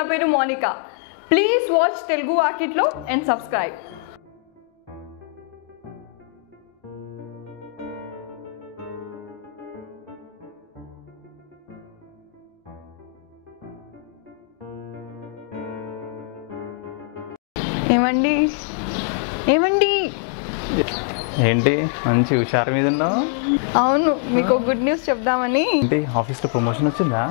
నా పేరు Monika. Please watch Telugu వాకిట్లో అండ్ సబ్స్క్రైబ్. ఏమండి ఏమండి ఏంటి మంచి హుషారు మీద ఉన్నావు? అవును, మీకు గుడ్ న్యూస్ చెప్దామని. ఏంటి ఆఫీస్లో ప్రమోషన్ వచ్చిందా?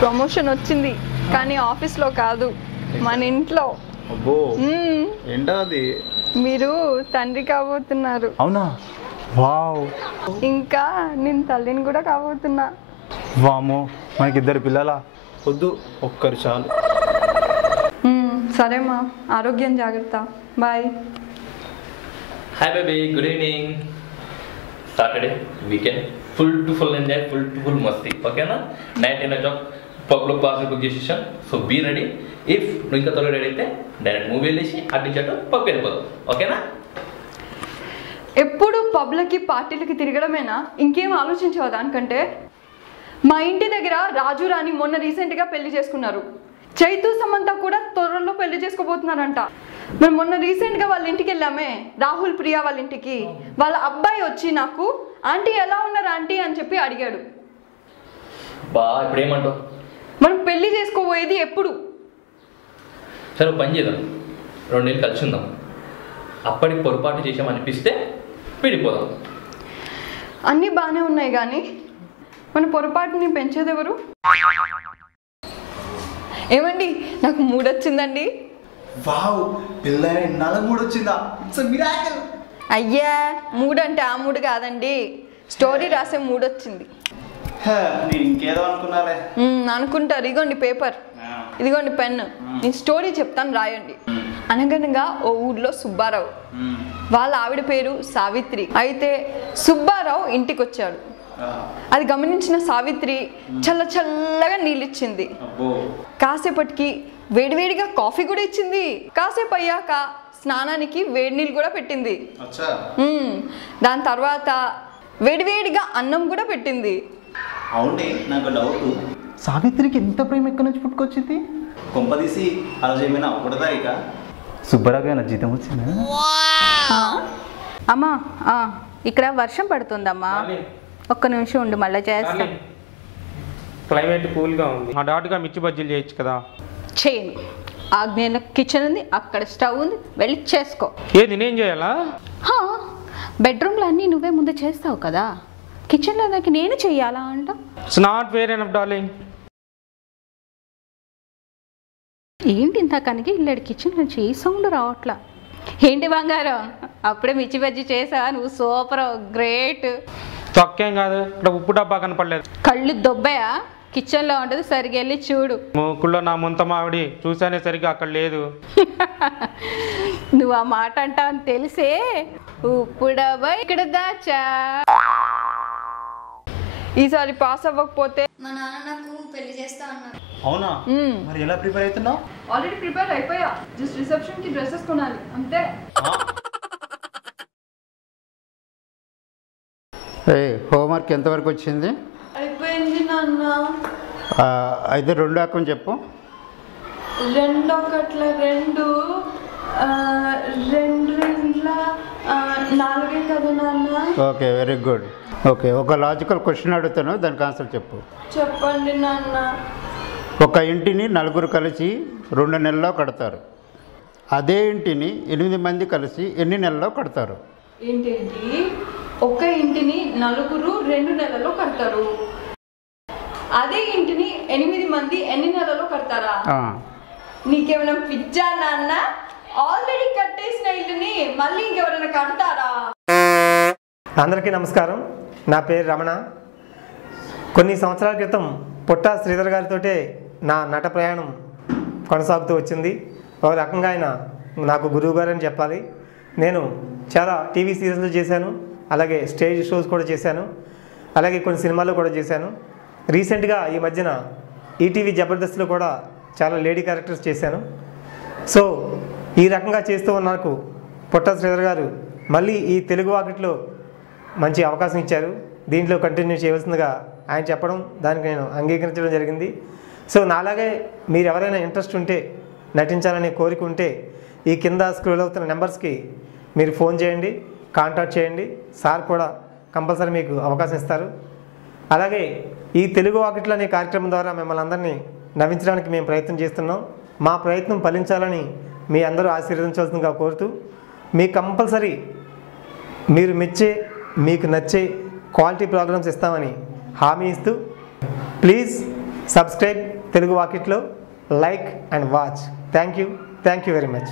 ప్రమోషన్ వచ్చింది, కానీ ఆఫీస్లో కాదు, మన ఇంట్లో. అబ్బో, ఏంటో అది? మీరు తండ్రి కాబోతున్నారు. అవునా? వావ్. ఇంకా నేను తల్లిని కూడా కాబోతున్నా. వామో, మనకిద్దరు పిల్లలా? వద్దు, ఒక్కరు చాలు. సరేమ్మా, ఆరోగ్యం జాగ్రత్త. Bye. Hi baby, good evening. Saturday weekend, full to full enjoy, full to full మస్తీ. ఓకేనా? నైట్ 10 o'clock పబ్లో పాస్ బుక్ చేసేసాం. So be ready. ఇఫ్ నువ్వు ఇంకా త్వరగా రెడీ అయితే డైరెక్ట్ మూవీ వెళ్ళేసి అటు పబ్కి వెళ్ళిపోతాం. ఓకేనా? ఎప్పుడు పబ్లకి పార్టీలకి తిరగడమేనా? ఇంకేం ఆలోచించవా దానికంటే? మా ఇంటి దగ్గర రాజు రాణి మొన్న రీసెంట్గా పెళ్లి చేసుకున్నారు. చైతు సమంత కూడా త్వరలో పెళ్లి చేసుకోబోతున్నారంట. మేము మొన్న రీసెంట్గా వాళ్ళ ఇంటికి వెళ్ళామే, రాహుల్ ప్రియా వాళ్ళ ఇంటికి. వాళ్ళ అబ్బాయి వచ్చి నాకు ఆంటీ ఎలా ఉన్నారు ఆంటీ అని చెప్పి అడిగాడు. బా, ఇప్పుడు ఏమంటావు? మనం పెళ్లి చేసుకోబోయేది ఎప్పుడు? సరే, పని చేద్దాం, 2 నెలలు కలిసి ఉందాం. అప్పటికి పొరపాటు చేసామనిపిస్తే విడిపోదాం. అన్నీ బాగానే ఉన్నాయి, కానీ మన పొరపాటుని పెంచేది ఎవరు? ఏమండి, నాకు మూడొచ్చిందండి. వావ్, పిల్ల నాలుగు మూడు వచ్చిందా? It's a miracle. అయ్యా, మూడంటే ఆ మూడు కాదండి, స్టోరీ రాసే మూడొచ్చింది. నేను ఇంకేదో అనుకున్నాలే. అనుకుంటారు. ఇదిగోండి పేపర్, ఇదిగోండి పెన్ను. నేను స్టోరీ చెప్తాను, రాయండి. అనగనగా ఓ ఊర్లో సుబ్బారావు, వాళ్ళ ఆవిడ పేరు సావిత్రి. అయితే సుబ్బారావు ఇంటికి వచ్చాడు. అది గమనించిన సావిత్రి చల్ల చల్లగా నీళ్ళు ఇచ్చింది. కాసేపటికి వేడివేడిగా కాఫీ కూడా ఇచ్చింది. కాసేపు అయ్యాక స్నానానికి వేడి నీళ్ళు కూడా పెట్టింది. దాని తర్వాత వేడివేడిగా అన్నం కూడా పెట్టింది. అవునే, నాకు డౌట్, సావిత్రికి ఎంత ప్రేమ ఎక్కడి నుంచి పుట్టుకొచ్చింది? కొంపదీసి అలా చేయమైనా అవ్వకూడదా? ఇక సుబ్బరాగా జీతం వచ్చిందా? అమ్మా, ఇక్కడ వర్షం పడుతుందమ్మా, ఒక్క నిమిషం ఉండి మళ్ళీ చేస్తా. క్లైమేట్ కూల్గా ఉంది, మా డాట్గా మిర్చి బజ్జీలు చేయొచ్చు కదా. చేయను. ఆగ్నేయంలో కిచెన్ ఉంది, అక్కడ స్టవ్ ఉంది, వెళ్ళి చేసుకో. ఏది నేను చేయాలా? బెడ్రూమ్లో అన్నీ నువ్వే ముందు చేస్తావు కదా, కిచెన్లో నాకు నేను చెయ్యాలా అంట. It's not fair enough darling. ఏంటి ఇంతకనికి ఇల్లాడు కిచెన్ నుంచి ఈ సౌండ్ రావట్లా. ఏంటి బంగారం, అప్పుడే మిర్చి బజ్జీ చేసావా? నువ్వు సూపర్, గ్రేట్. తొక్కేం కాదు, ఇక్కడ ఉప్పు డబ్బా కనపడలేదు. కళ్ళు దొబ్బయా? కిచెన్లో ఉంటుంది, సరిగ్గా వెళ్ళి చూడు. మూకుల్లో నా ముంత మావిడి చూసానే సరిగ్గా అక్కడ లేదు. నువ్వు ఆ మాట అంటావు అని తెలిసే ఉప్పు డబ్బా ఇక్కడ దాచా. ఈసారి పాస్ అవ్వకపోతే మా నాన్న నాకు పెళ్లి చేస్తా అన్నారు. అవునా? మరి ఎలా ప్రిపేర్ అవుతున్నావు? ఆల్రెడీ ప్రిపేర్ అయిపోయా, జస్ట్ రిసెప్షన్ కి డ్రెస్సెస్ కొనాలి అంతే. హోంవర్క్ ఎంతవరకు వచ్చింది? అయిపోయింది నాన్న. అయితే 2 అకం చెప్పు. 2 ఒకట్ల 2, 2 రెండ్ల 4 కదా నాన్న. Okay, very good. ఓకే, ఒక లాజికల్ క్వశ్చన్ అడుగుతాను, దానికి ఆన్సర్ చెప్పు. చెప్పండి నాన్న. ఒక ఇంటిని 4 కలిసి 2 నెలల్లో కడతారు. అదే ఇంటిని 8 మంది కలిసి ఎన్ని నెలల్లో కడతారు? ఏంటేంటి? ఒక ఇంటిని 4 2 నెలల్లో కడతారు, అదే ఇంటిని 8 మంది ఎన్ని నెలల్లో కడతారా? నీకేమైనా పిచ్చా నాన్న? ఆల్రెడీ కట్టేసిన ఇల్లుని మళ్ళీ ఇంకెవరైనా కడతారా? అందరికీ నమస్కారం, నా పేరు రమణ. కొన్ని సంవత్సరాల క్రితం పుట్ట శ్రీధర్ గారితో నా నట ప్రయాణం కొనసాగుతూ వచ్చింది. ఒక రకంగా ఆయన నాకు గురువు గారు అని చెప్పాలి. నేను చాలా టీవీ సీరియల్స్ చేశాను, అలాగే స్టేజ్ షోస్ కూడా చేశాను, అలాగే కొన్ని సినిమాలు కూడా చేశాను. రీసెంట్గా ఈ మధ్యన ఈటీవీ జబర్దస్త్లో కూడా చాలా లేడీ క్యారెక్టర్స్ చేశాను. సో ఈ రకంగా చేస్తూ నాకు పుట్ట శ్రీధర్ గారు మళ్ళీ ఈ తెలుగు వాకిట్లో మంచి అవకాశం ఇచ్చారు. దీంట్లో కంటిన్యూ చేయవలసిందిగా ఆయన చెప్పడం, దానికి నేను అంగీకరించడం జరిగింది. సో నాలాగే మీరు ఎవరైనా ఇంట్రెస్ట్ ఉంటే, నటించాలనే కోరిక ఉంటే ఈ కింద స్క్రోల్ అవుతున్న నెంబర్స్కి మీరు ఫోన్ చేయండి, కాంటాక్ట్ చేయండి. సార్ కూడా కంపల్సరీ మీకు అవకాశం ఇస్తారు. అలాగే ఈ తెలుగు వాకిట్లు అనే కార్యక్రమం ద్వారా మిమ్మల్ని అందరినీ నవ్వించడానికి మేము ప్రయత్నం చేస్తున్నాం. మా ప్రయత్నం ఫలించాలని మీ అందరూ ఆశీర్వదించాల్సిందిగా కోరుతూ, మీకు కంపల్సరీ మీరు మెచ్చే, మీకు నచ్చే క్వాలిటీ ప్రోగ్రామ్స్ ఇస్తామని హామీ ఇస్తూ, ప్లీజ్ సబ్స్క్రైబ్ తెలుగు వాకిట్లో, like and watch. Thank you very much.